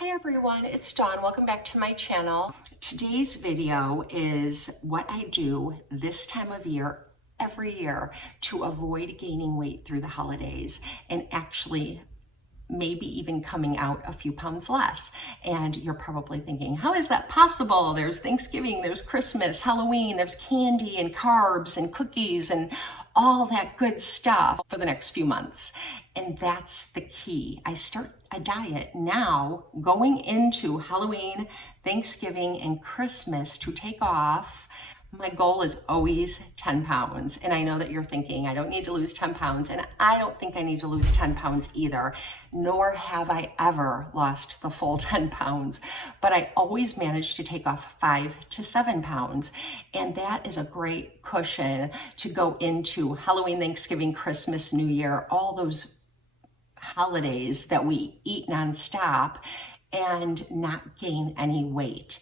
Hi everyone, it's Dawn. Welcome back to my channel. Today's video is what I do this time of year every year to avoid gaining weight through the holidays and actually maybe even coming out a few pounds less. And you're probably thinking, how is that possible? There's Thanksgiving, there's Christmas, Halloween, there's candy and carbs and cookies and all that good stuff for the next few months. And that's the key. I start a diet now going into Halloween, Thanksgiving, and Christmas to take off. My goal is always 10 pounds. And I know that you're thinking, I don't need to lose 10 pounds. And I don't think I need to lose 10 pounds either, nor have I ever lost the full 10 pounds. But I always manage to take off 5 to 7 pounds. And that is a great cushion to go into Halloween, Thanksgiving, Christmas, New Year, all those holidays that we eat nonstop and not gain any weight.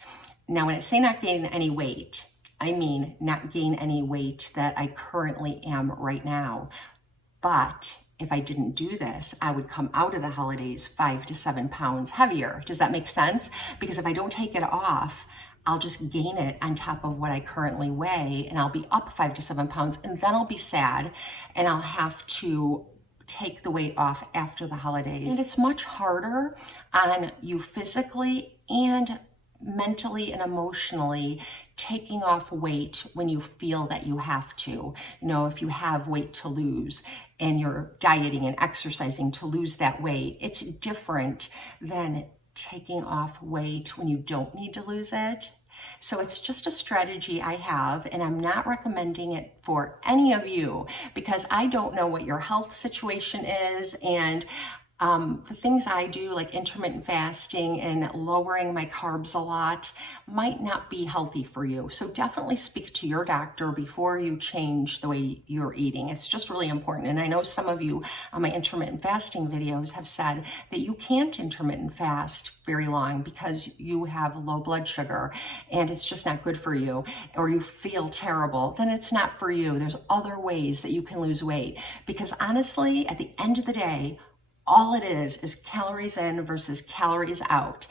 Now, when I say not gain any weight, I mean not gain any weight that I currently am right now. But if I didn't do this, I would come out of the holidays 5 to 7 pounds heavier. Does that make sense? Because if I don't take it off, I'll just gain it on top of what I currently weigh, and I'll be up 5 to 7 pounds, and then I'll be sad, and I'll have to take the weight off after the holidays. And it's much harder on you physically and mentally and emotionally taking off weight when you feel that you have to. You know, if you have weight to lose and you're dieting and exercising to lose that weight, it's different than taking off weight when you don't need to lose it. So it's just a strategy I have, and I'm not recommending it for any of you because I don't know what your health situation is, and the things I do, like intermittent fasting and lowering my carbs a lot, might not be healthy for you. So definitely speak to your doctor before you change the way you're eating. It's just really important. And I know some of you on my intermittent fasting videos have said that you can't intermittent fast very long because you have low blood sugar and it's just not good for you, or you feel terrible. Then it's not for you. There's other ways that you can lose weight, because honestly, at the end of the day, all it is calories in versus calories out.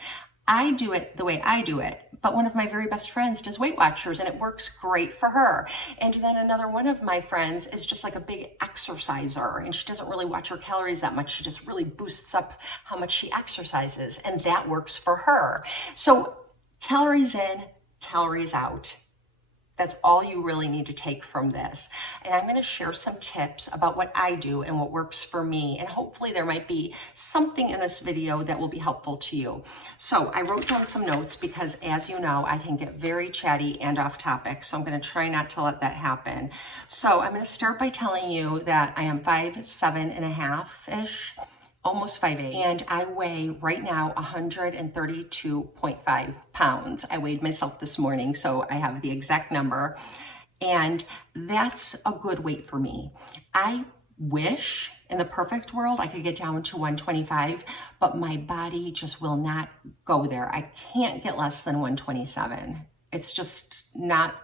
I do it the way I do it, but one of my very best friends does Weight Watchers and it works great for her. And then another one of my friends is just like a big exerciser and she doesn't really watch her calories that much. She just really boosts up how much she exercises, and that works for her. So calories in, calories out. That's all you really need to take from this. And I'm going to share some tips about what I do and what works for me. And hopefully there might be something in this video that will be helpful to you. So I wrote down some notes because, as you know, I can get very chatty and off topic. So I'm going to try not to let that happen. So I'm going to start by telling you that I am 5'7.5"-ish. Almost 5'8", and I weigh right now 132.5 pounds. I weighed myself this morning, so I have the exact number, and that's a good weight for me. I wish in the perfect world I could get down to 125, but my body just will not go there. I can't get less than 127. It's just not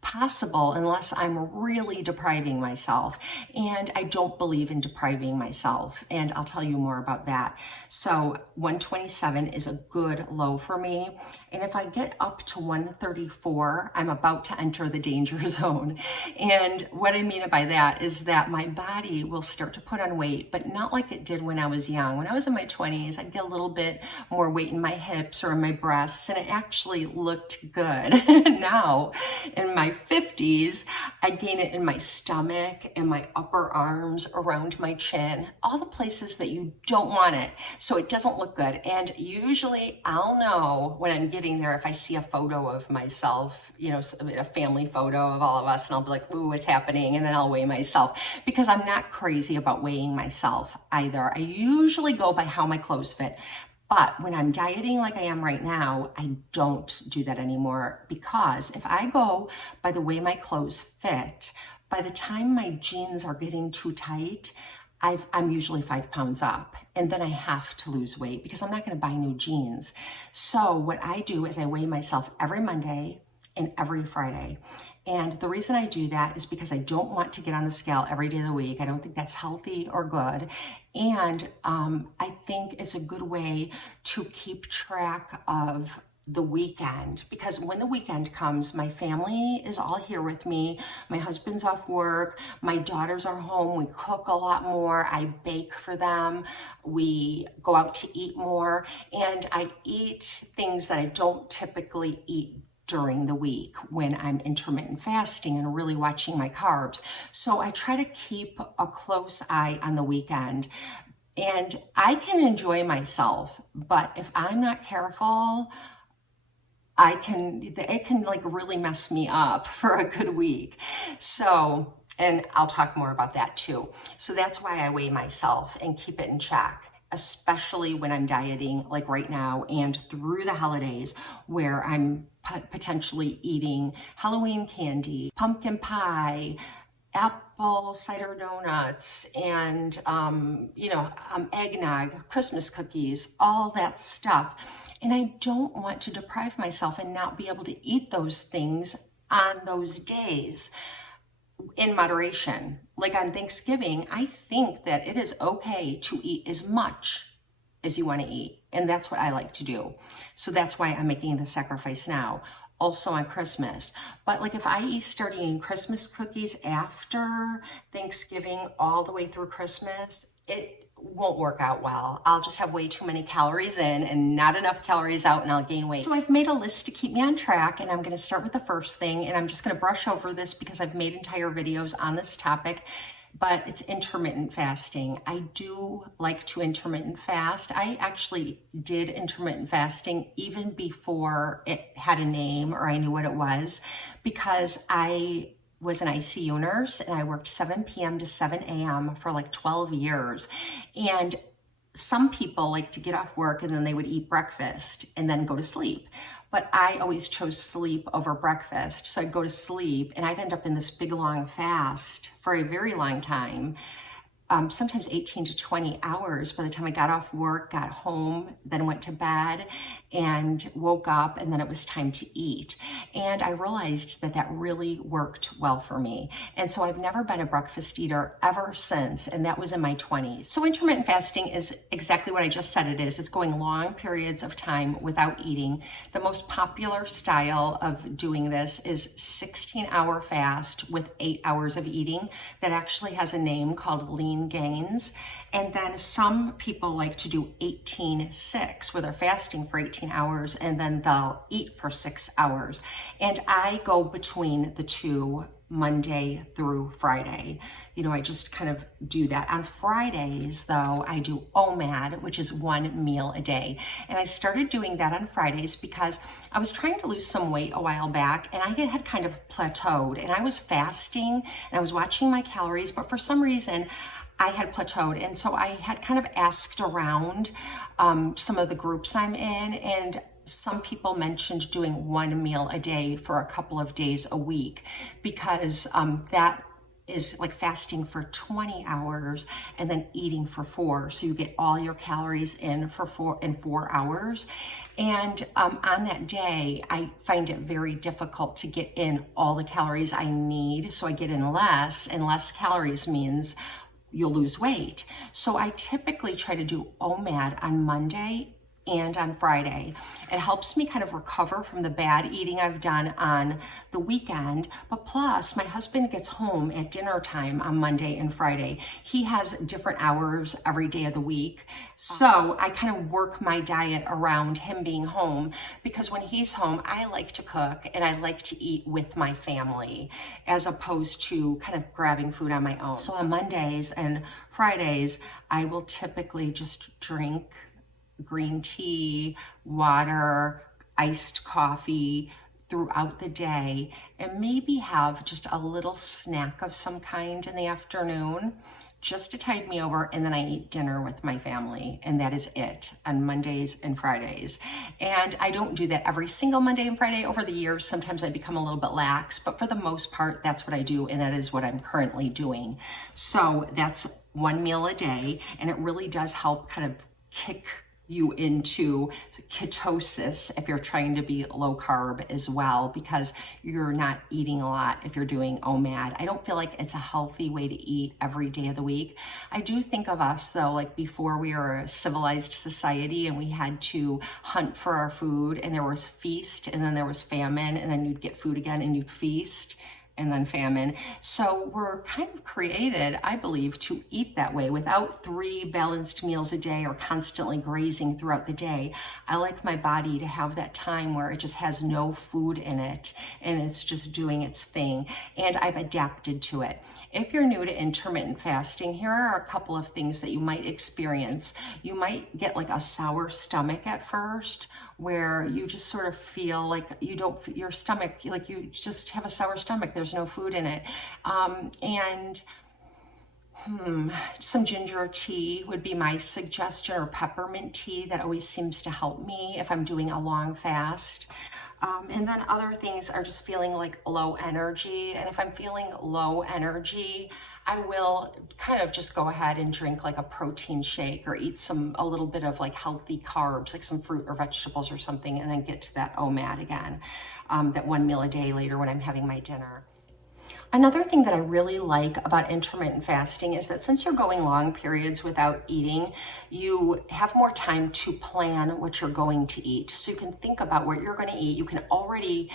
possible unless I'm really depriving myself, and I don't believe in depriving myself, and I'll tell you more about that. So 127 is a good low for me, and if I get up to 134, I'm about to enter the danger zone. And what I mean by that is that my body will start to put on weight, but not like it did when I was young. When I was in my 20s, I'd get a little bit more weight in my hips or in my breasts, and it actually looked good. Now in my 50s, I gain it in my stomach and my upper arms, around my chin, all the places that you don't want it. So it doesn't look good. And usually I'll know when I'm getting there if I see a photo of myself, you know, a family photo of all of us, and I'll be like, ooh, it's happening. And then I'll weigh myself, because I'm not crazy about weighing myself either. I usually go by how my clothes fit. But when I'm dieting like I am right now, I don't do that anymore, because if I go by the way my clothes fit, by the time my jeans are getting too tight, I'm usually 5 pounds up, and then I have to lose weight because I'm not going to buy new jeans. So what I do is I weigh myself every Monday and every Friday. And the reason I do that is because I don't want to get on the scale every day of the week. I don't think that's healthy or good. And I think it's a good way to keep track of the weekend, because when the weekend comes, my family is all here with me. My husband's off work. My daughters are home. We cook a lot more. I bake for them. We go out to eat more. And I eat things that I don't typically eat during the week when I'm intermittent fasting and really watching my carbs. So I try to keep a close eye on the weekend. And I can enjoy myself, but if I'm not careful, it can like really mess me up for a good week. So, and I'll talk more about that too. So that's why I weigh myself and keep it in check, especially when I'm dieting like right now and through the holidays, where I'm potentially eating Halloween candy, pumpkin pie, apple cider donuts, and eggnog, Christmas cookies, all that stuff. And I don't want to deprive myself and not be able to eat those things on those days in moderation. Like on Thanksgiving, I think that it is okay to eat as much as you want to eat. And that's what I like to do. So that's why I'm making the sacrifice now. Also on Christmas. But like if I start eating Christmas cookies after Thanksgiving all the way through Christmas, it won't work out well. I'll just have way too many calories in and not enough calories out, and I'll gain weight. So I've made a list to keep me on track, and I'm going to start with the first thing, and I'm just going to brush over this because I've made entire videos on this topic. But it's intermittent fasting. I do like to intermittent fast. I actually did intermittent fasting even before it had a name or I knew what it was, because I was an ICU nurse and I worked 7 p.m. to 7 a.m. for like 12 years. And some people like to get off work and then they would eat breakfast and then go to sleep. But I always chose sleep over breakfast. So I'd go to sleep and I'd end up in this big long fast for a very long time. Sometimes 18 to 20 hours by the time I got off work, got home, then went to bed and woke up, and then it was time to eat. And I realized that that really worked well for me. And so I've never been a breakfast eater ever since, and that was in my 20s. So intermittent fasting is exactly what I just said it is. It's going long periods of time without eating. The most popular style of doing this is 16-hour fast with 8 hours of eating. That actually has a name called lean gains. And then some people like to do 18-6, where they're fasting for 18 hours and then they'll eat for 6 hours. And I go between the two, Monday through Friday. I just kind of do that. On Fridays, though, I do OMAD, which is 1 meal a day. And I started doing that on Fridays because I was trying to lose some weight a while back, and I had kind of plateaued. And I was fasting, and I was watching my calories, but for some reason, I had plateaued. And so I had kind of asked around some of the groups I'm in, and some people mentioned doing 1 meal a day for a couple of days a week, because that is like fasting for 20 hours and then eating for 4. So you get all your calories in for 4 hours. And on that day, I find it very difficult to get in all the calories I need. So I get in less, and less calories means you'll lose weight. So I typically try to do OMAD on Monday and on Friday. It helps me kind of recover from the bad eating I've done on the weekend. But plus, my husband gets home at dinner time on Monday and Friday. He has different hours every day of the week. So I kind of work my diet around him being home, because when he's home, I like to cook and I like to eat with my family as opposed to kind of grabbing food on my own. So on Mondays and Fridays, I will typically just drink green tea, water, iced coffee throughout the day, and maybe have just a little snack of some kind in the afternoon just to tide me over, and then I eat dinner with my family, and that is it on Mondays and Fridays. And I don't do that every single Monday and Friday. Over the years, sometimes I become a little bit lax, but for the most part, that's what I do, and that is what I'm currently doing. So that's 1 meal a day, and it really does help kind of kick you into ketosis if you're trying to be low carb as well, because you're not eating a lot if you're doing OMAD. I don't feel like it's a healthy way to eat every day of the week. I do think of us though, like before we were a civilized society and we had to hunt for our food, and there was feast and then there was famine, and then you'd get food again and you'd feast and then famine. So we're kind of created, I believe, to eat that way without 3 balanced meals a day or constantly grazing throughout the day. I like my body to have that time where it just has no food in it and it's just doing its thing. And I've adapted to it. If you're new to intermittent fasting, here are a couple of things that you might experience. You might get like a sour stomach at first, where you just sort of feel like you don't, your stomach, like you just have a sour stomach. There's no food in it. Some ginger tea would be my suggestion, or peppermint tea. That always seems to help me if I'm doing a long fast. And then other things are just feeling like low energy. And if I'm feeling low energy, I will kind of just go ahead and drink like a protein shake or eat a little bit of like healthy carbs, like some fruit or vegetables or something, and then get to that OMAD again, that 1 meal a day later when I'm having my dinner. Another thing that I really like about intermittent fasting is that since you're going long periods without eating, you have more time to plan what you're going to eat. So you can think about what you're going to eat. You can already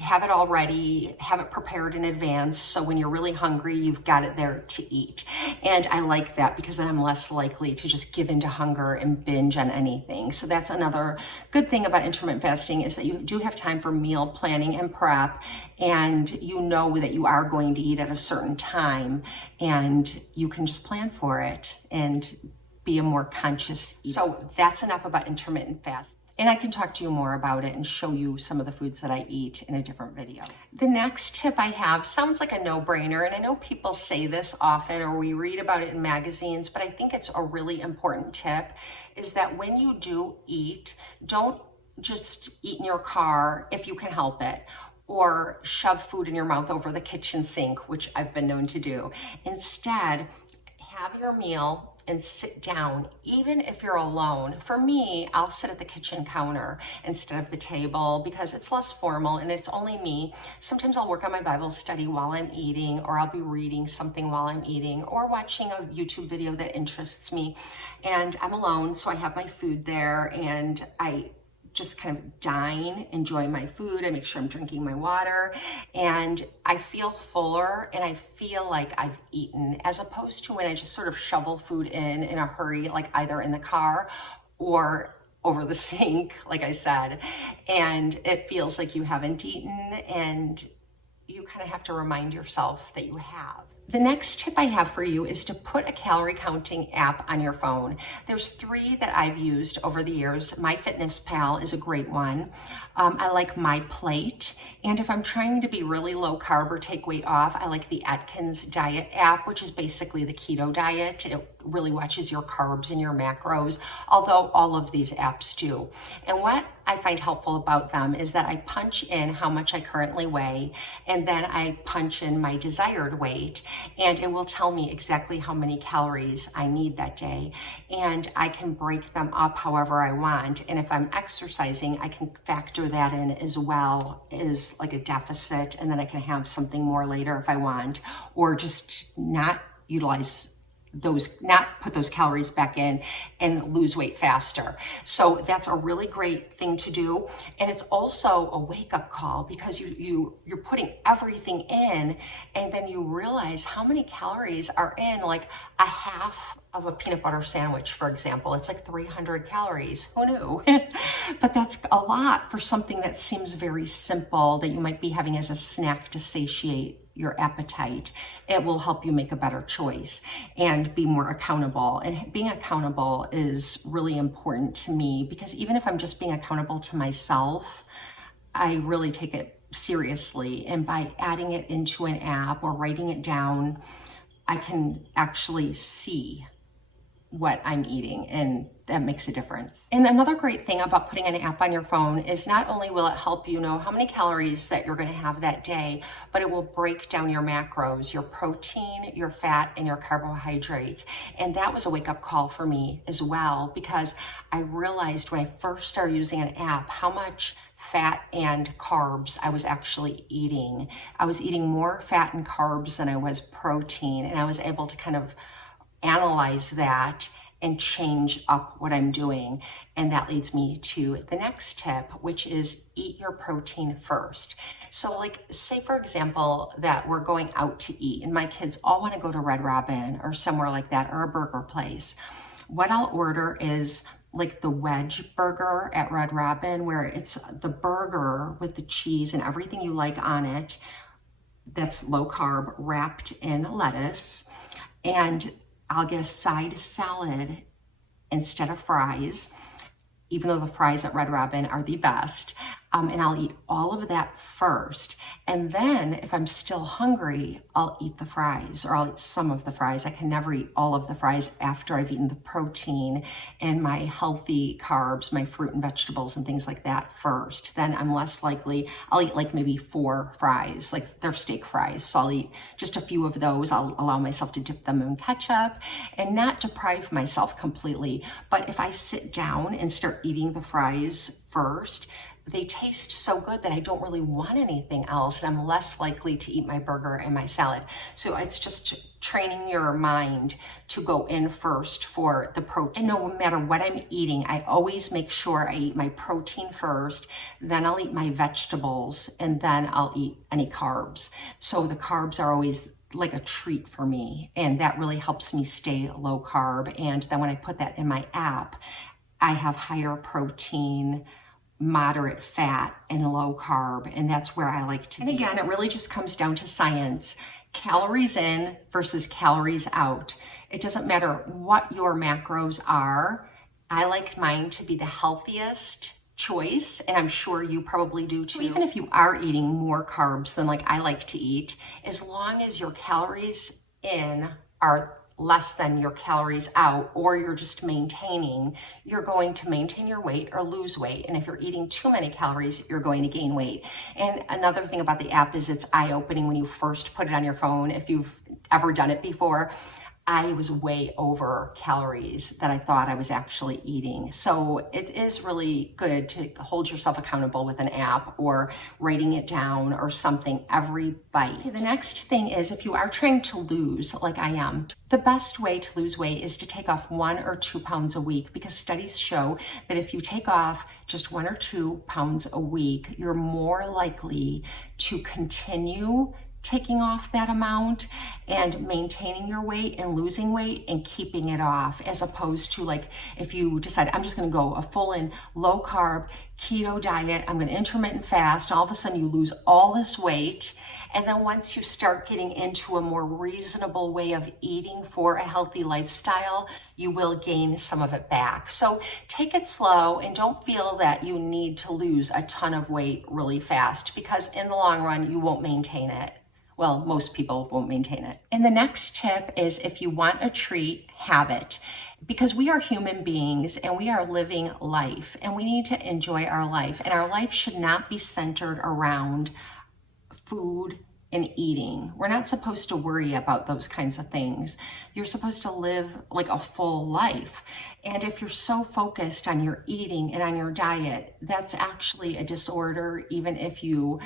have it all ready, have it prepared in advance. So when you're really hungry, you've got it there to eat. And I like that because then I'm less likely to just give into hunger and binge on anything. So that's another good thing about intermittent fasting, is that you do have time for meal planning and prep, and you know that you are going to eat at a certain time, and you can just plan for it and be a more conscious eater. So that's enough about intermittent fasting. And I can talk to you more about it and show you some of the foods that I eat in a different video. The next tip I have sounds like a no-brainer, and I know people say this often or we read about it in magazines, but I think it's a really important tip, is that when you do eat, don't just eat in your car if you can help it, or shove food in your mouth over the kitchen sink, which I've been known to do. Instead, have your meal and sit down, even if you're alone. For me, I'll sit at the kitchen counter instead of the table because it's less formal and it's only me. Sometimes I'll work on my Bible study while I'm eating, or I'll be reading something while I'm eating, or watching a YouTube video that interests me. And I'm alone, so I have my food there, and I just kind of dine, enjoy my food. I make sure I'm drinking my water, and I feel fuller and I feel like I've eaten, as opposed to when I just sort of shovel food in a hurry, like either in the car or over the sink, like I said, and it feels like you haven't eaten, and you kind of have to remind yourself that you have. The next tip I have for you is to put a calorie counting app on your phone. There's 3 that I've used over the years. MyFitnessPal is a great one. I like My Plate. And if I'm trying to be really low carb or take weight off, I like the Atkins diet app, which is basically the keto diet. It really watches your carbs and your macros, although all of these apps do. And what I find helpful about them is that I punch in how much I currently weigh, and then I punch in my desired weight, and it will tell me exactly how many calories I need that day. And I can break them up however I want. And if I'm exercising, I can factor that in as well as like a deficit, and then I can have something more later if I want, or just not utilize those, not put those calories back in and lose weight faster. So that's a really great thing to do. And it's also a wake-up call, because you're putting everything in, and then you realize how many calories are in like a half of a peanut butter sandwich, for example. It's like 300 calories. Who knew? But that's a lot for something that seems very simple, that you might be having as a snack to satiate your appetite. It will help you make a better choice and be more accountable. And being accountable is really important to me, because even if I'm just being accountable to myself, I really take it seriously. And by adding it into an app or writing it down, I can actually see what I'm eating, and that makes a difference. And another great thing about putting an app on your phone is not only will it help you know how many calories that you're going to have that day, but it will break down your macros, your protein, your fat, and your carbohydrates. And that was a wake-up call for me as well, because I realized when I first started using an app how much fat and carbs I was actually eating. I was eating more fat and carbs than I was protein, and I was able to kind of analyze that and change up what I'm doing. And that leads me to the next tip, which is eat your protein first. So like, say for example, that we're going out to eat and my kids all want to go to Red Robin or somewhere like that, or a burger place. What I'll order is like the wedge burger at Red Robin, where it's the burger with the cheese and everything you like on it, that's low carb, wrapped in lettuce. And I'll get a side salad instead of fries, even though the fries at Red Robin are the best. And I'll eat all of that first. And then if I'm still hungry, I'll eat the fries, or I'll eat some of the fries. I can never eat all of the fries after I've eaten the protein and my healthy carbs, my fruit and vegetables and things like that first. Then I'm less likely, I'll eat like maybe 4 fries, like they're steak fries. So I'll eat just a few of those. I'll allow myself to dip them in ketchup and not deprive myself completely. But if I sit down and start eating the fries first, they taste so good that I don't really want anything else, and I'm less likely to eat my burger and my salad. So it's just training your mind to go in first for the protein. And no matter what I'm eating, I always make sure I eat my protein first, then I'll eat my vegetables, and then I'll eat any carbs. So the carbs are always like a treat for me, and that really helps me stay low carb. And then when I put that in my app, I have higher protein, moderate fat, and low carb, and that's where I like to be. And again, it really just comes down to science. Calories in versus calories out. It doesn't matter what your macros are. I like mine to be the healthiest choice, and I'm sure you probably do too. So even if you are eating more carbs than like I like to eat, as long as your calories in are less than your calories out, or you're just maintaining, you're going to maintain your weight or lose weight. And if you're eating too many calories, you're going to gain weight. And another thing about the app is it's eye-opening when you first put it on your phone. If you've ever done it before, I was way over calories that I thought I was actually eating. So it is really good to hold yourself accountable with an app or writing it down or something every bite. Okay, the next thing is, if you are trying to lose, like I am, the best way to lose weight is to take off 1 or 2 pounds a week, because studies show that if you take off just 1 or 2 pounds a week, you're more likely to continue taking off that amount and maintaining your weight and losing weight and keeping it off, as opposed to like if you decide I'm just going to go a full in low carb keto diet, I'm going to intermittent fast, all of a sudden you lose all this weight. And then once you start getting into a more reasonable way of eating for a healthy lifestyle, you will gain some of it back. So take it slow and don't feel that you need to lose a ton of weight really fast, because in the long run you won't maintain it. Well, most people won't maintain it. And the next tip is, if you want a treat, have it. Because we are human beings and we are living life, and we need to enjoy our life. And our life should not be centered around food and eating. We're not supposed to worry about those kinds of things. You're supposed to live like a full life. And if you're so focused on your eating and on your diet, that's actually a disorder, even if you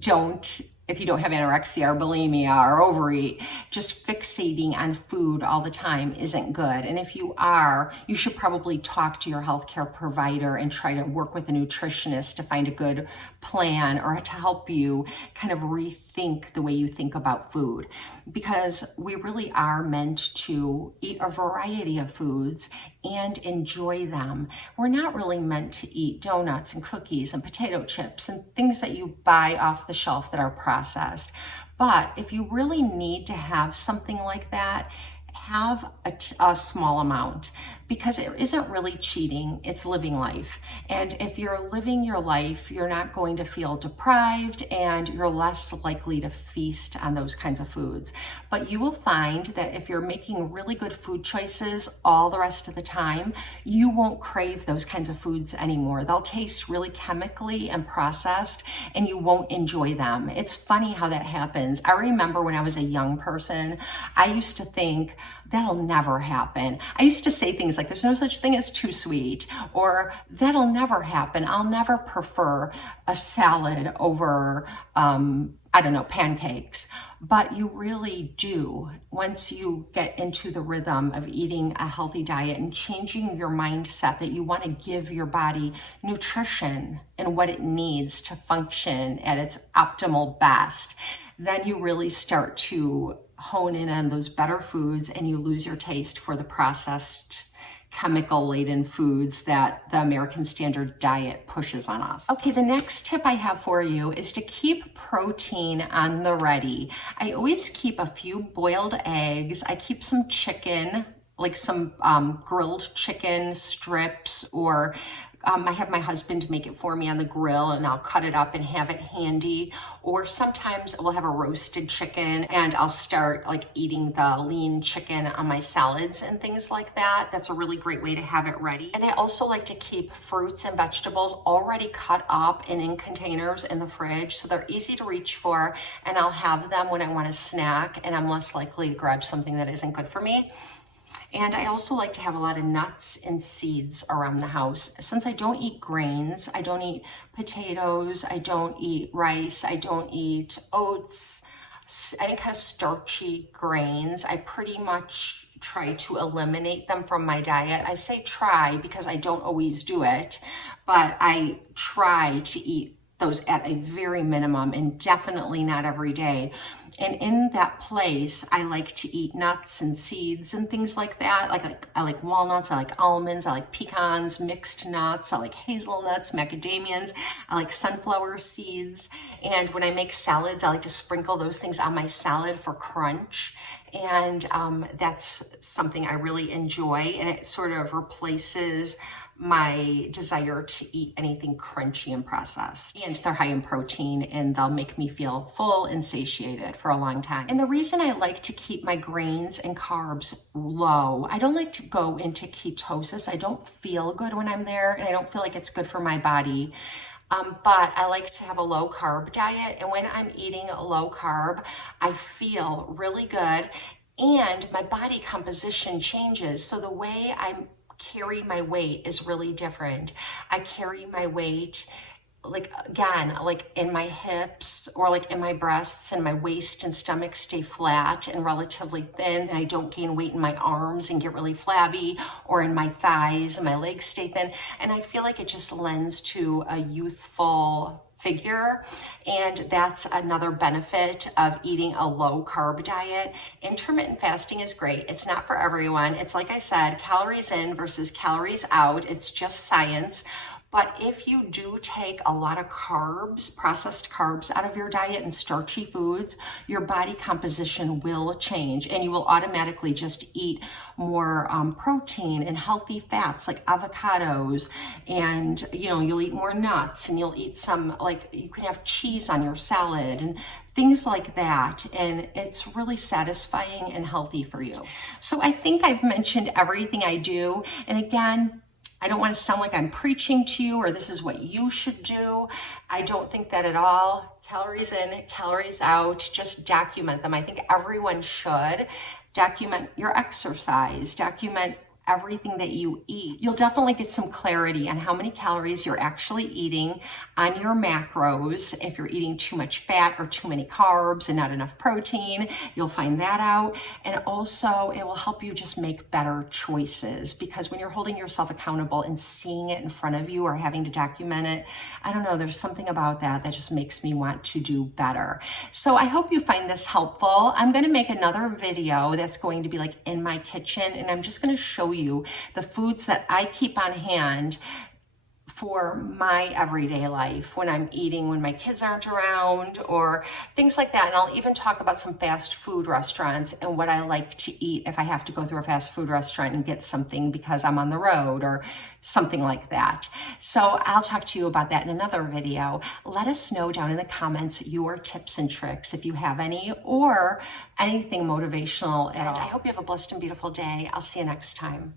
don't have anorexia or bulimia or overeat. Just fixating on food all the time isn't good. And if you are, you should probably talk to your healthcare provider and try to work with a nutritionist to find a good plan, or to help you kind of rethink the way you think about food. Because we really are meant to eat a variety of foods and enjoy them. We're not really meant to eat donuts and cookies and potato chips and things that you buy off the shelf that are processed. But if you really need to have something like that, have a small amount. because it isn't really cheating, it's living life. And if you're living your life, you're not going to feel deprived and you're less likely to feast on those kinds of foods. But you will find that if you're making really good food choices all the rest of the time, you won't crave those kinds of foods anymore. They'll taste really chemically and processed and you won't enjoy them. It's funny how that happens. I remember when I was a young person, I used to think that'll never happen. I used to say things like, there's no such thing as too sweet, or that'll never happen. I'll never prefer a salad over, I don't know, pancakes. But you really do once you get into the rhythm of eating a healthy diet and changing your mindset that you want to give your body nutrition and what it needs to function at its optimal best. Then you really start to hone in on those better foods and you lose your taste for the processed, chemical-laden foods that the American Standard Diet pushes on us. Okay, the next tip I have for you is to keep protein on the ready. I always keep a few boiled eggs. I keep some chicken, like some grilled chicken strips, or I have my husband make it for me on the grill and I'll cut it up and have it handy. Or sometimes we'll have a roasted chicken and I'll start like eating the lean chicken on my salads and things like that. That's a really great way to have it ready. And I also like to keep fruits and vegetables already cut up and in containers in the fridge so they're easy to reach for, and I'll have them when I want a snack and I'm less likely to grab something that isn't good for me. And I also like to have a lot of nuts and seeds around the house. Since I don't eat grains, I don't eat potatoes, I don't eat rice, I don't eat oats, any kind of starchy grains. I pretty much try to eliminate them from my diet. I say try because I don't always do it, but I try to eat those at a very minimum and definitely not every day. And in that place, I like to eat nuts and seeds and things like that. I like walnuts, I like almonds, I like pecans, mixed nuts, I like hazelnuts, macadamias, I like sunflower seeds. And when I make salads, I like to sprinkle those things on my salad for crunch. And that's something I really enjoy, and it sort of replaces my desire to eat anything crunchy and processed. And they're high in protein and they'll make me feel full and satiated for a long time. And the reason I like to keep my grains and carbs low, I don't like to go into ketosis. I don't feel good when I'm there and I don't feel like it's good for my body. But I like to have a low carb diet. And when I'm eating low carb, I feel really good and my body composition changes. So the way I carry my weight is really different. I carry my weight like in my hips or like in my breasts, and my waist and stomach stay flat and relatively thin, and I don't gain weight in my arms and get really flabby, or in my thighs and my legs stay thin. And I feel like it just lends to a youthful figure, and that's another benefit of eating a low carb diet. Intermittent fasting is great. It's not for everyone. It's like I said, calories in versus calories out. It's just science. But if you do take a lot of carbs, processed carbs out of your diet and starchy foods, your body composition will change and you will automatically just eat more protein and healthy fats like avocados, and you'll eat more nuts, and you'll eat some, like, you can have cheese on your salad and things like that, and it's really satisfying and healthy for you. So I think I've mentioned everything I do, and again, I don't want to sound like I'm preaching to you or this is what you should do. I don't think that at all. Calories in, calories out, just document them. I think everyone should document your exercise, document everything that you eat. You'll definitely get some clarity on how many calories you're actually eating on your macros. If you're eating too much fat or too many carbs and not enough protein, you'll find that out. And also it will help you just make better choices, because when you're holding yourself accountable and seeing it in front of you or having to document it, I don't know, there's something about that that just makes me want to do better. So I hope you find this helpful. I'm going to make another video that's going to be like in my kitchen, and I'm just going to show you the foods that I keep on hand for my everyday life when I'm eating, when my kids aren't around, or things like that. And I'll even talk about some fast food restaurants and what I like to eat if I have to go through a fast food restaurant and get something because I'm on the road or something like that. So I'll talk to you about that in another video. Let us know down in the comments your tips and tricks if you have any, or anything motivational at all. I hope you have a blessed and beautiful day. I'll see you next time.